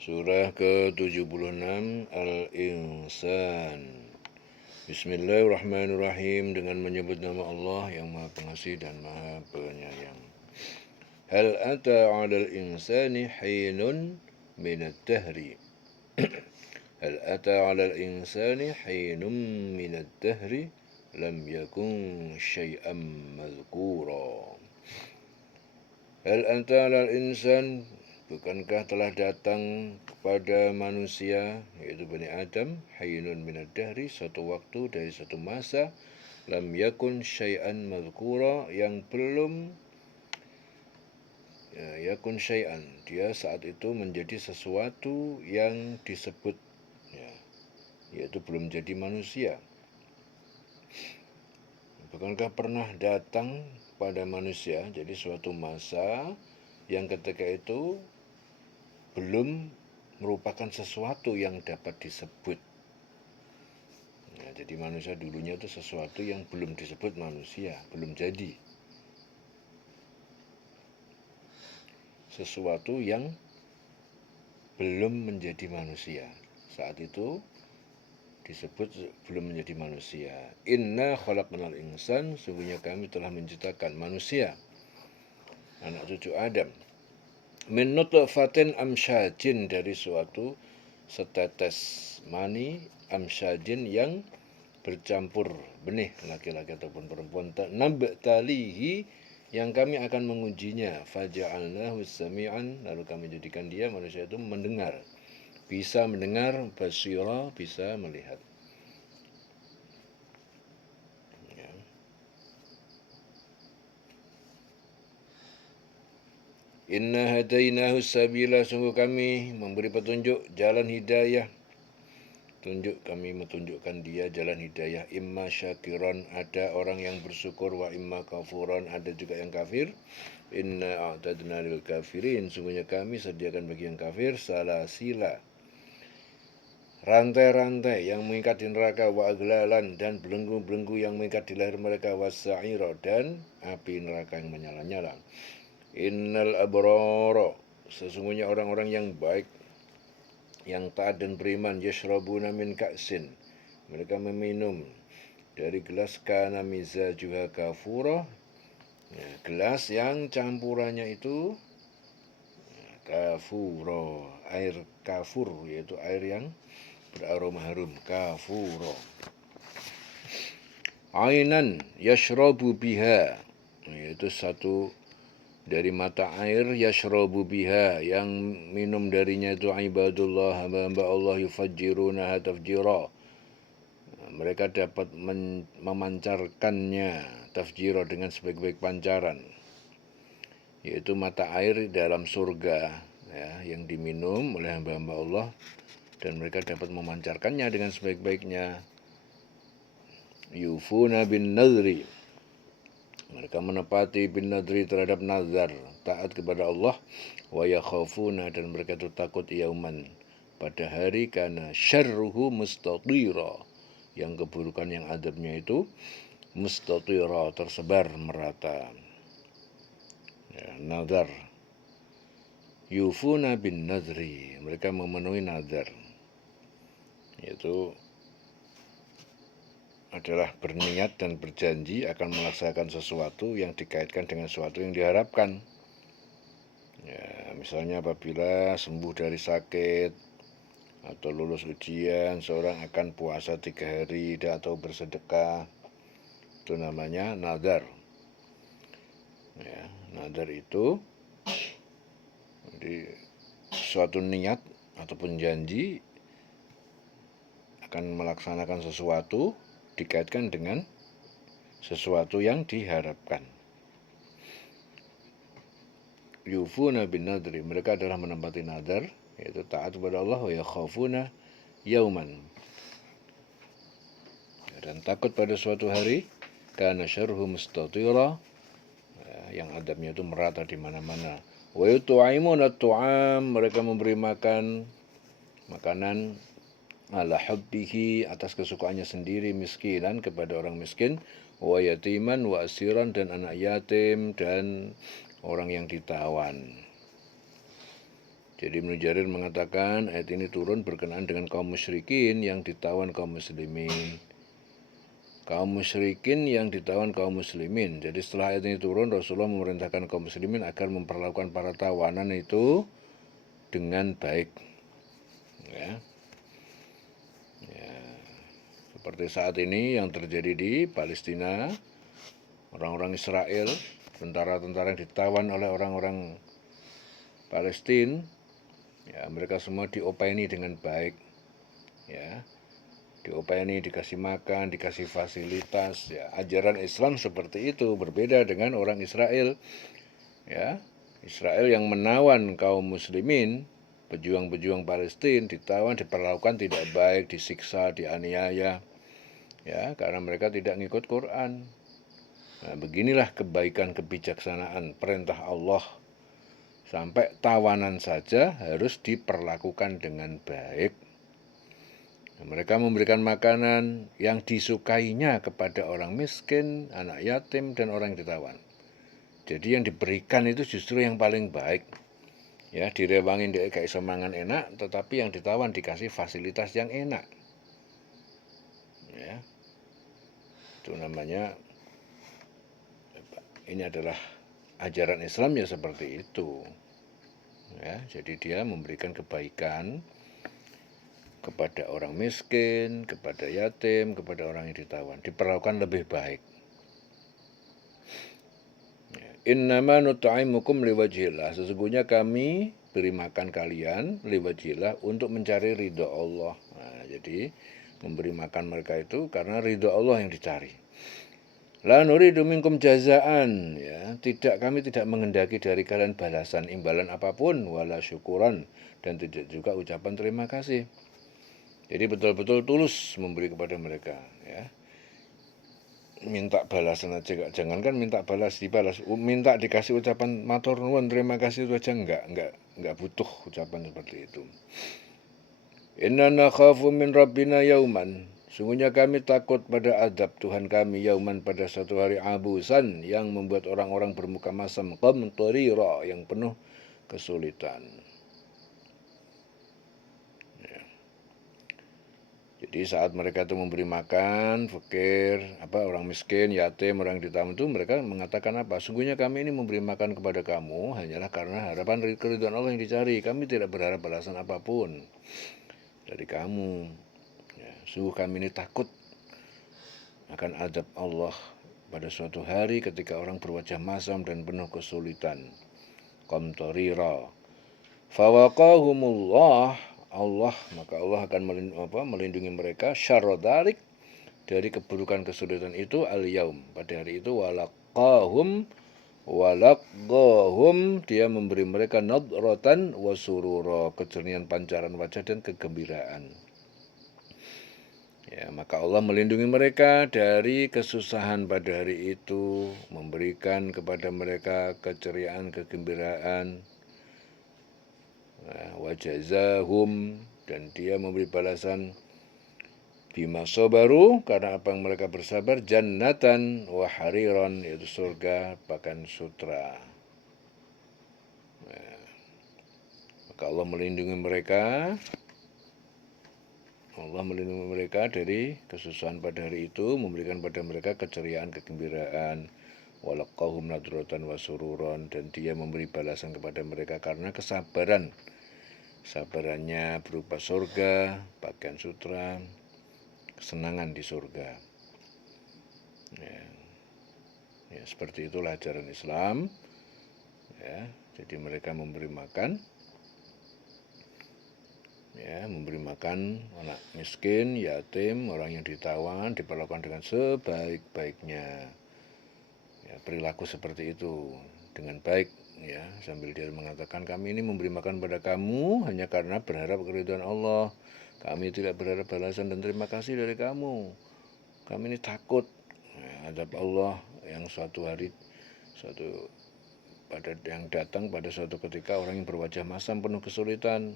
Surah ke-76 Al-Insan. Bismillahirrahmanirrahim, dengan menyebut nama Allah yang Maha Pengasih dan Maha Penyayang. Hal ata 'alal insani hinun minad dahri. Hal ata 'alal insani hinun minad dahri lam yakun syai'an madhkura. Hal ata 'alal insan, bukankah telah datang kepada manusia, yaitu Bani Adam, hainun minad dahri, satu waktu dari satu masa, lam yakun syai'an madhkura, yang belum yakun syai'an, dia saat itu menjadi sesuatu yang disebut, yaitu belum jadi manusia. Bukankah pernah datang pada manusia, jadi suatu masa yang ketika itu belum merupakan sesuatu yang dapat disebut. Jadi manusia dulunya itu sesuatu yang belum disebut manusia, belum jadi. Sesuatu yang belum menjadi manusia. Saat itu disebut belum menjadi manusia. Inna khalaqnal insan, sungguhnya kami telah menciptakan manusia, anak cucu Adam, min nutfatin amsyajin, dari suatu setetes mani, amsyajin yang bercampur benih laki-laki ataupun perempuan, nabtalihi, yang kami akan mengujinya, faja'alnahu sami'an, lalu kami jadikan dia, manusia itu, mendengar, bisa mendengar, basira, bisa melihat. Inna hadainahu sabila, sungguh kami memberi petunjuk, jalan hidayah. Kami menunjukkan dia jalan hidayah. Imma syakiran, ada orang yang bersyukur, wa imma kafuran, ada juga yang kafir. Inna a'tadna lil kafirin, sungguhnya kami sediakan bagi yang kafir salasila, rantai-rantai yang mengikat di neraka, wa aglalan, dan belenggu-belenggu yang mengikat di leher mereka, wasa'ira, dan api neraka yang menyala-nyala. Innal abrara, sesungguhnya orang-orang yang baik, yang taat dan beriman, yashrabuna min ka'sin, mereka meminum dari gelas, kana mizajuha kafura, gelas yang campurannya itu kafuro, air kafur, yaitu air yang beraroma harum, kafuro. Ainan yashrabu biha, yaitu satu dari mata air, yashrabu biha, yang minum darinya itu ibadullah, hamba-hamba Allah, yufajjiruna tafjira, mereka dapat memancarkannya, tafjira, dengan sebaik-baik pancaran, yaitu mata air dalam surga, yang diminum oleh hamba-hamba Allah, dan mereka dapat memancarkannya dengan sebaik-baiknya. Yufuna bin nadri, mereka menepati bin nadri, terhadap nazar, taat kepada Allah. Wa yakhafuna, dan mereka itu takut, yauman, pada hari, kana syarruhu mustatira, yang keburukan, yang adabnya itu mustatira, tersebar merata. Nazar. Yufuna bin nadri, mereka memenuhi nazar, yaitu adalah berniat dan berjanji akan melaksanakan sesuatu yang dikaitkan dengan sesuatu yang diharapkan. Misalnya apabila sembuh dari sakit atau lulus ujian, seorang akan puasa 3 hari atau bersedekah, itu namanya nazar. Nazar itu jadi suatu niat ataupun janji akan melaksanakan sesuatu dikaitkan dengan sesuatu yang diharapkan. Yufuna bin nadri, mereka adalah menempati nazar, yaitu taat kepada Allah, wa yakhafuna yauman, dan takut pada suatu hari, kana syarruhu mustatira, yang adabnya itu merata di mana-mana. Wa yut'imuna at'am, mereka memberi makan makanan, ala hubbihi, atas kesukaannya sendiri, miskinan, kepada orang miskin, wa yatiman wa asiran, dan anak yatim dan orang yang ditawan. Jadi Ibnu Jarir mengatakan ayat ini turun berkenaan dengan kaum musyrikin yang ditawan kaum muslimin. Kaum musyrikin yang ditawan kaum muslimin. Jadi setelah ayat ini turun, Rasulullah memerintahkan kaum muslimin agar memperlakukan para tawanan itu dengan baik. Ya. Seperti saat ini yang terjadi di Palestina, orang-orang Israel, tentara-tentara yang ditawan oleh orang-orang Palestina, ya mereka semua diopeni dengan baik, ya diopeni, dikasih makan, dikasih fasilitas. Ya, ajaran Islam seperti itu, berbeda dengan orang Israel. Ya, Israel yang menawan kaum muslimin, pejuang-pejuang Palestina ditawan, diperlakukan tidak baik, disiksa, dianiaya, ya karena mereka tidak ngikut Quran. Nah, beginilah kebaikan kebijaksanaan perintah Allah. Sampai tawanan saja harus diperlakukan dengan baik. Mereka memberikan makanan yang disukainya kepada orang miskin, anak yatim, dan orang yang ditawan. Jadi yang diberikan itu justru yang paling baik. Ya, direwangin dia kayak iso mangan enak, tetapi yang ditawan dikasih fasilitas yang enak. Ya, itu namanya, ini adalah ajaran Islam ya seperti itu. Ya, jadi dia memberikan kebaikan kepada orang miskin, kepada yatim, kepada orang yang ditawan, diperlakukan lebih baik. Innama nut'imukum liwajhillah, sesungguhnya kami beri makan kalian liwajhillah untuk mencari ridho Allah. Nah, jadi memberi makan mereka itu karena ridho Allah yang dicari. La nuridu minkum jazaan, ya, kami tidak menghendaki dari kalian balasan imbalan apapun, wala syukuran, dan tidak juga ucapan terima kasih. Jadi betul-betul tulus memberi kepada mereka, ya. Minta balasan aja enggak, jangankan minta dibalas, minta dikasih ucapan matur nuwun terima kasih itu aja enggak butuh ucapan seperti itu. Inna nakhafu min rabbina yauman, sungguhnya kami takut pada azab Tuhan kami, yauman pada satu hari abusan yang membuat orang-orang bermuka masam, qamtarira yang penuh kesulitan. Jadi saat mereka itu memberi makan, fakir, orang miskin, yatim, orang ditawan itu, mereka mengatakan apa? Sungguhnya kami ini memberi makan kepada kamu hanyalah karena harapan keridhaan Allah yang dicari. Kami tidak berharap balasan apapun dari kamu. Ya, sungguh kami ini takut akan azab Allah pada suatu hari ketika orang berwajah masam dan penuh kesulitan. Qamtarira. Fawaqahumullah, maka Allah akan melindungi mereka syarra dzalik, dari keburukan kesulitan itu, al-yaum, pada hari itu, walaqahum, dia memberi mereka nadratan wa surura, kecernian pancaran wajah dan kegembiraan. Ya, maka Allah melindungi mereka dari kesusahan pada hari itu, memberikan kepada mereka keceriaan, kegembiraan. Wajazahum, dan dia memberi balasan bima sabaru, karena apa yang mereka bersabar, jannatan wa hariran, yaitu surga bahkan sutra. Maka Allah melindungi mereka dari kesusahan pada hari itu, memberikan pada mereka keceriaan, kegembiraan. Walaqahum nadratan wa sururan, dan dia memberi balasan kepada mereka karena sabarannya berupa surga, pakaian sutra, kesenangan di surga. Ya, seperti itulah ajaran Islam. Ya, jadi mereka memberi makan, anak miskin, yatim, orang yang ditawan, diperlakukan dengan sebaik-baiknya. Ya, perilaku seperti itu dengan baik, ya, sambil dia mengatakan kami ini memberi makan pada kamu hanya karena berharap keridhaan Allah. Kami tidak berharap balasan dan terima kasih dari kamu. Kami ini takut azab Allah yang yang datang pada suatu ketika orang yang berwajah masam penuh kesulitan.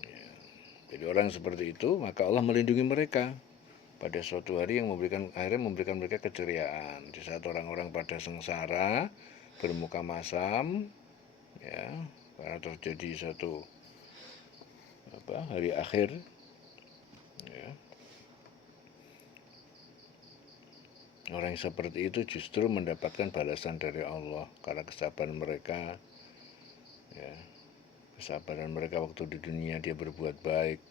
Ya, jadi orang seperti itu, maka Allah melindungi mereka pada suatu hari yang akhirnya memberikan mereka keceriaan. Di saat orang-orang pada sengsara, bermuka masam, ya, karena terjadi satu hari akhir, ya. Orang yang seperti itu justru mendapatkan balasan dari Allah karena kesabaran mereka, ya. Kesabaran mereka waktu di dunia dia berbuat baik.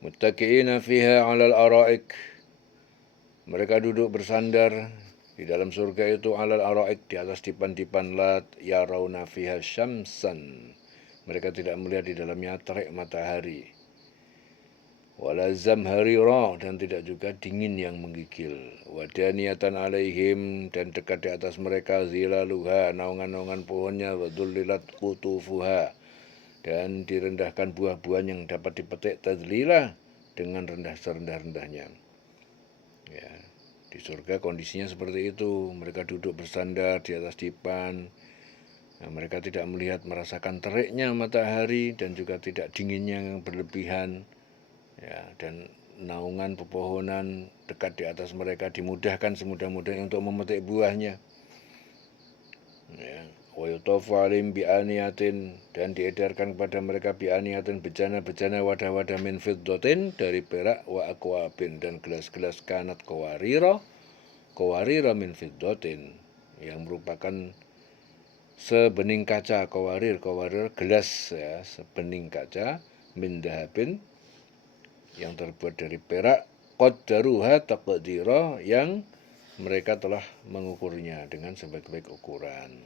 Muttaqi'ina fiha 'alal ara'ik. Mereka duduk bersandar di dalam surga itu 'alal ara'ik, di atas dipan-dipan lat yarawna fiha syamsan. Mereka tidak melihat di dalamnya terik matahari. Wala zamharira, dan tidak juga dingin yang menggigil. Wadaniyatan alaihim, dan dekat di atas mereka zilaluha, naungan-naungan pohonnya, wadullilat qutufuha, dan direndahkan buah-buahan yang dapat dipetik tadlila dengan serendah-rendahnya. Ya, di surga kondisinya seperti itu. Mereka duduk bersandar di atas dipan. Nah, mereka tidak merasakan teriknya matahari dan juga tidak dinginnya yang berlebihan. Ya, dan naungan pepohonan dekat di atas mereka, dimudahkan semudah-mudahnya untuk memetik buahnya. Ya, wa yutafu alim bi'aniyatin, dan diedarkan kepada mereka bi'aniyatin, bejana-bejana wadah-wadah min fiddatin, dari perak, wa akwabin, dan gelas-gelas kanat qawarira min fiddatin, yang merupakan sebening kaca. Qawarir gelas, ya, sebening kaca, min dahabin, yang terbuat dari perak, qaddaruha taqdira, yang mereka telah mengukurnya dengan sebaik-baik ukuran.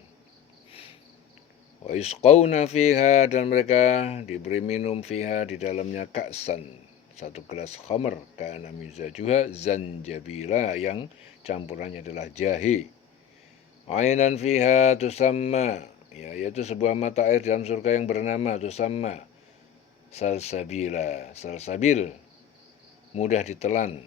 Wa yusqawna fiha, dan mereka diberi minum fiha, di dalamnya ka'san, satu gelas khamr, kana mizajuha zanjabila, yang campurannya adalah jahe. Ainan fiha tusamma, ya, yaitu sebuah mata air dalam surga yang bernama tusamma salsabil, mudah ditelan.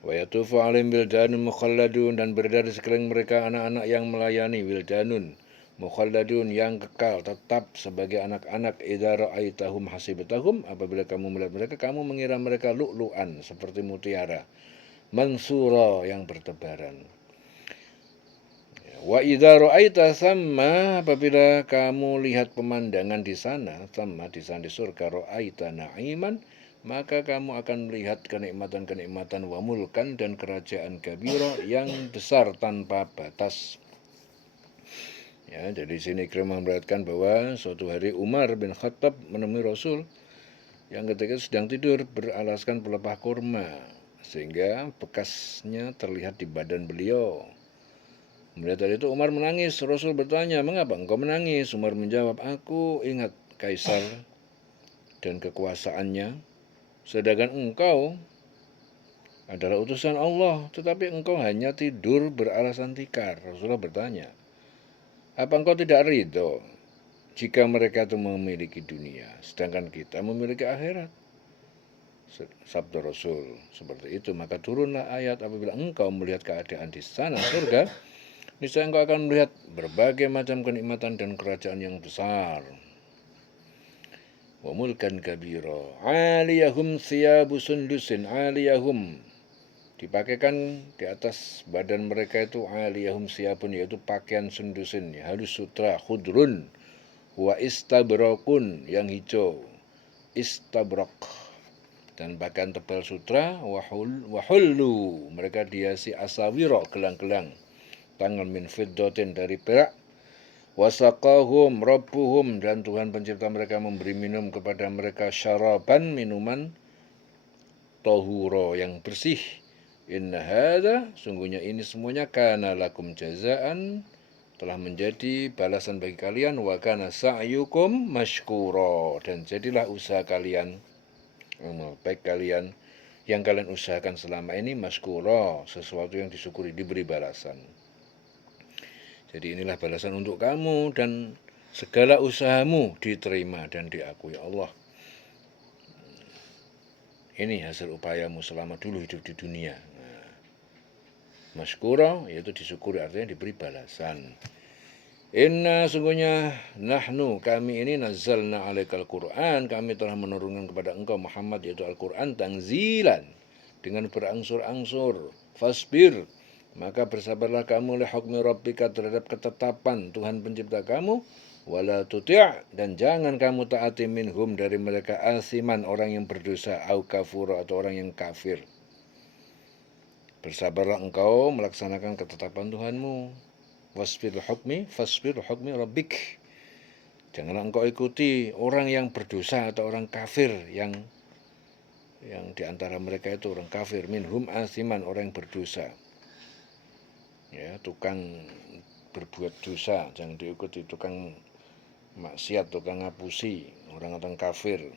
Wa yatufu alim wildanun mukhalladun, dan beredar di sekeliling mereka anak-anak yang melayani, wildanun mukhalladun, yang kekal tetap sebagai anak-anak. Idza ra'aitahum hasibatahum, apabila kamu melihat mereka, kamu mengira mereka lu'lu'an, seperti mutiara, mansura, yang bertebaran. Wa idza ra'aita samma, apabila kamu lihat pemandangan di sana, sama di sana di surga, ra'aita na'iman, maka kamu akan melihat kenikmatan-kenikmatan, wa mulkan, dan kerajaan kabira, yang besar tanpa batas. Ya, jadi sini Ikrimah memperlihatkan bahwa suatu hari Umar bin Khattab menemui Rasul yang ketika sedang tidur beralaskan pelepah kurma, sehingga bekasnya terlihat di badan beliau. Melihat hal itu Umar menangis. Rasul bertanya, mengapa engkau menangis? Umar menjawab, aku ingat kaisar dan kekuasaannya, sedangkan engkau adalah utusan Allah, tetapi engkau hanya tidur beralasan tikar. Rasulullah bertanya, apa engkau tidak ridho jika mereka itu memiliki dunia, sedangkan kita memiliki akhirat? Sabda Rasul seperti itu. Maka turunlah ayat, apabila engkau melihat keadaan di sana surga, niscaya engkau akan melihat berbagai macam kenikmatan dan kerajaan yang besar. Wa mulkan kabira. Aliyahum thiyabu sundusin. Aliyahum, dipakaikan di atas badan mereka itu aliyahum thiyabun, yaitu pakaian sundusin, halus sutra, khudrun, wa istabrakun, yang hijau, istabrak, dan pakaian tebal sutra, wahullu, mereka dihiasi asawiro, gelang-gelang tangan, min fiddatin, dari perak, wasaqahum rabbuhum, dan Tuhan pencipta mereka memberi minum kepada mereka syaraban, minuman, tahura, yang bersih. Inna hadza, sungguhnya ini semuanya, kana lakum jazaan, telah menjadi balasan bagi kalian, wa kana sa'yukum mashkura, dan jadilah usaha kalian, baik kalian yang kalian usahakan selama ini, mashkura, sesuatu yang disyukuri, diberi balasan. Jadi inilah balasan untuk kamu, dan segala usahamu diterima dan diakui Allah. Ini hasil upayamu selama dulu hidup di dunia. Nah, mashkura, yaitu disyukuri, artinya diberi balasan. Inna, sungguhnya, nahnu, kami ini, nazzalna alaikal Qur'an, kami telah menurunkan kepada engkau Muhammad, yaitu Al-Quran, tangzilan, dengan berangsur-angsur. Fasbir, Maka bersabarlah kamu li hukmi rabbika terhadap ketetapan Tuhan pencipta kamu. Wala tuti' dan jangan kamu taati minhum dari mereka asiman orang yang berdosa au kafur atau orang yang kafir. Bersabarlah engkau melaksanakan ketetapan Tuhanmu. Fasbir hukmi rabbik. Janganlah engkau ikuti orang yang berdosa atau orang kafir yang di antara mereka itu orang kafir, minhum asiman orang yang berdosa. Ya, tukang berbuat dosa, jangan diikuti tukang maksiat, tukang ngapusi, orang kafir.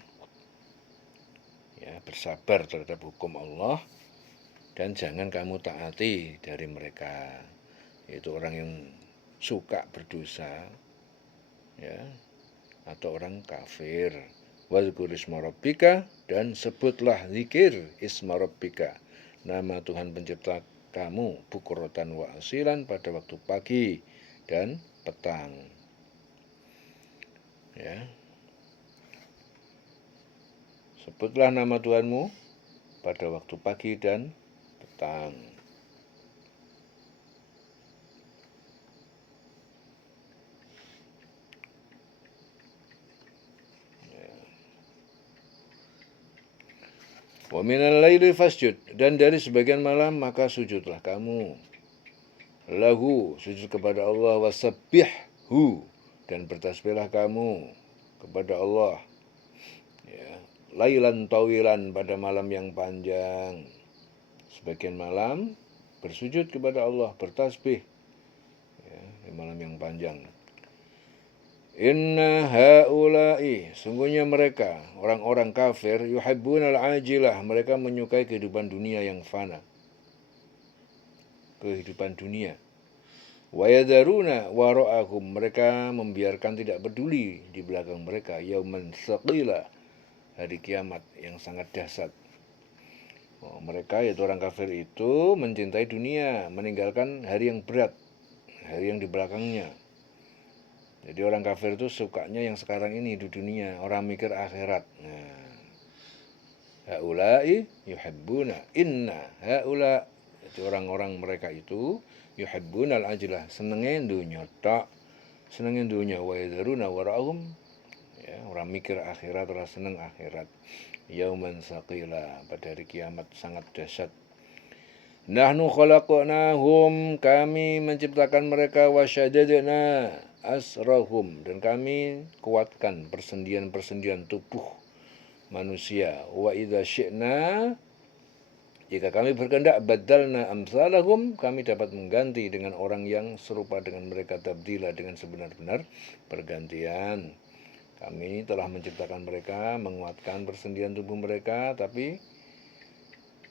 Ya, bersabar terhadap hukum Allah dan jangan kamu taati dari mereka. Itu orang yang suka berdosa, ya, atau orang kafir. Wadhkur isma rabbika dan sebutlah zikir isma rabbika, nama Tuhan pencipta kamu, bukratan wa asilan pada waktu pagi dan petang. Ya. Sebutlah nama Tuhanmu pada waktu pagi dan petang. Wa minal laili fasjud dan dari sebagian malam maka sujudlah kamu. Lahu sujud kepada Allah, wasabbihhu dan bertasbihlah kamu kepada Allah. Ya, lailan tawilan pada malam yang panjang. Sebagian malam bersujud kepada Allah, bertasbih. Ya, di malam yang panjang. Inna haula'i, sungguhnya mereka, orang-orang kafir, yuhibbunal ajilah, mereka menyukai kehidupan dunia yang fana. Kehidupan dunia. Wa yadharuna wara'ahum, mereka membiarkan tidak peduli di belakang mereka, yauman tsaqila, hari kiamat yang sangat dahsyat. Mereka yaitu orang kafir itu mencintai dunia, meninggalkan hari yang berat, hari yang di belakangnya. Jadi orang kafir itu sukanya yang sekarang ini di dunia, orang mikir akhirat. Nah, haula'i yuhibbuna inna haula, itu orang-orang mereka itu yuhibbunal ajlah, senenge dunya tok, senenge dunya wa yadharuna wara'ahum, ya, orang mikir akhirat, orang seneng akhirat. Yauman saqila, pada hari kiamat sangat dahsyat. Nahnu khalaqnahum, kami menciptakan mereka, wasyadadna asrahum, dan kami kuatkan persendian-persendian tubuh manusia. Wa idza syi'na, jika kami berkehendak, badalna amsalahum, kami dapat mengganti dengan orang yang serupa dengan mereka, tabdila, dengan sebenar-benar pergantian. Kami telah menciptakan mereka, menguatkan persendian tubuh mereka, tapi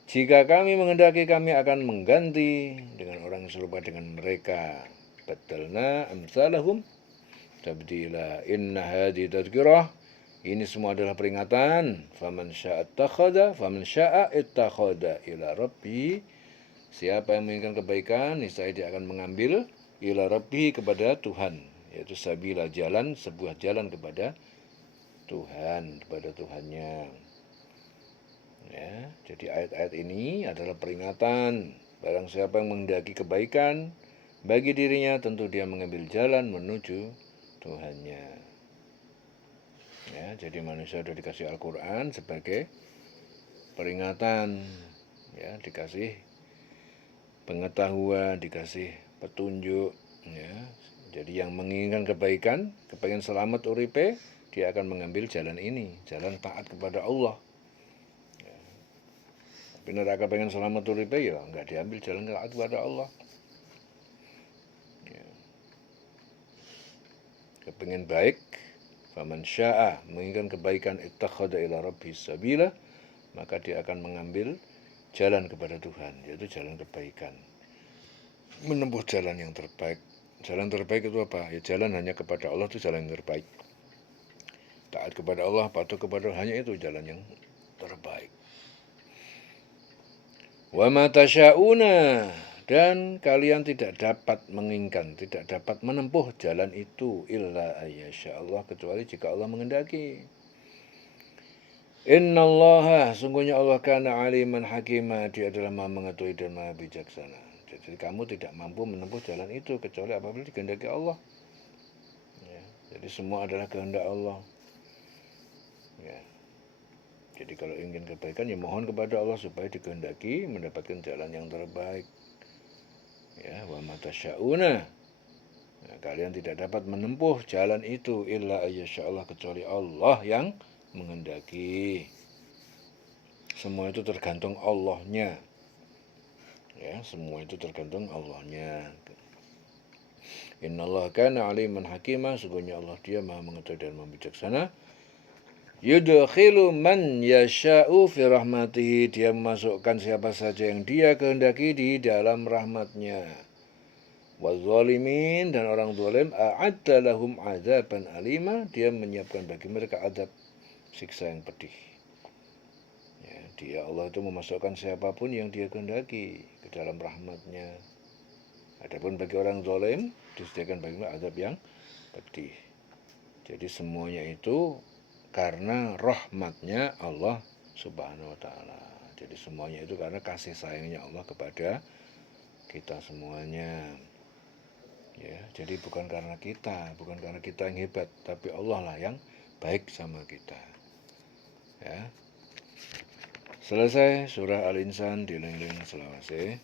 jika kami menghendaki, kami akan mengganti dengan orang yang serupa dengan mereka. Badalna amsalahum tabdila. Inna hadhi tadhkirah, ini semua adalah peringatan. Faman syaa ittakhadha ila rabbi, siapa yang menginginkan kebaikan, niscaya dia akan mengambil ila rabbi, kepada Tuhan, yaitu sabila, jalan, sebuah jalan kepada Tuhan, kepada Tuhannya. Ya, jadi ayat-ayat ini adalah peringatan. Barang siapa yang menghendaki kebaikan bagi dirinya, tentu dia mengambil jalan menuju Tuhannya. Ya, jadi manusia sudah dikasih Al-Quran sebagai peringatan, ya, dikasih pengetahuan, dikasih petunjuk. Ya. Jadi yang menginginkan kebaikan selamat uripe, dia akan mengambil jalan ini, jalan taat kepada Allah. Benar agak pengen selamat uripe, ya enggak diambil jalan taat kepada Allah. Ya. Kepengen baik, faman syaa, menginginkan kebaikan, ittakhadha ila rabbi sabila, maka dia akan mengambil jalan kepada Tuhan, yaitu jalan kebaikan, menempuh jalan yang terbaik. Jalan terbaik itu apa? Ya jalan hanya kepada Allah, itu jalan yang terbaik. Taat kepada Allah, patuh kepada Allah, hanya itu jalan yang terbaik. Wa ma tasyauna, dan kalian tidak dapat menginginkan, tidak dapat menempuh jalan itu, illa ayyasha Allah, kecuali jika Allah menghendaki. Innallaha, sungguhnya Allah kana aliman hakima, dia adalah maha mengetahui dan maha bijaksana. Jadi kamu tidak mampu menempuh jalan itu kecuali apabila dikehendaki Allah. Ya, jadi semua adalah kehendak Allah. Ya. Jadi kalau ingin kebaikan ya mohon kepada Allah supaya dikehendaki mendapatkan jalan yang terbaik. Ya, wa matasyauna. Nah, kalian tidak dapat menempuh jalan itu illa ayyasya Allah, kecuali Allah yang menghendaki. Semua itu tergantung Allahnya. Ya, semua itu tergantung Allahnya. Innallaha kana aliman hakimah, sesungguhnya Allah dia Maha mengetahui dan Maha bijaksana. Yudkhilu man yasha'u fi rahmatihi, dia memasukkan siapa saja yang dia kehendaki di dalam rahmatnya. Wazalimin, dan orang zalim a'adda lahum adzaban alima, dia menyiapkan bagi mereka azab siksa yang pedih. Ya, dia Allah itu memasukkan siapapun yang dia kehendaki ke dalam rahmatnya. Adapun bagi orang zalim disediakan bagi mereka azab yang pedih. Jadi semuanya itu karena rahmatnya Allah Subhanahu wa taala. Jadi semuanya itu karena kasih sayangnya Allah kepada kita semuanya. Ya, jadi bukan karena kita yang hebat, tapi Allah lah yang baik sama kita. Ya. Selesai surah Al-Insan, dieling-eling selawase.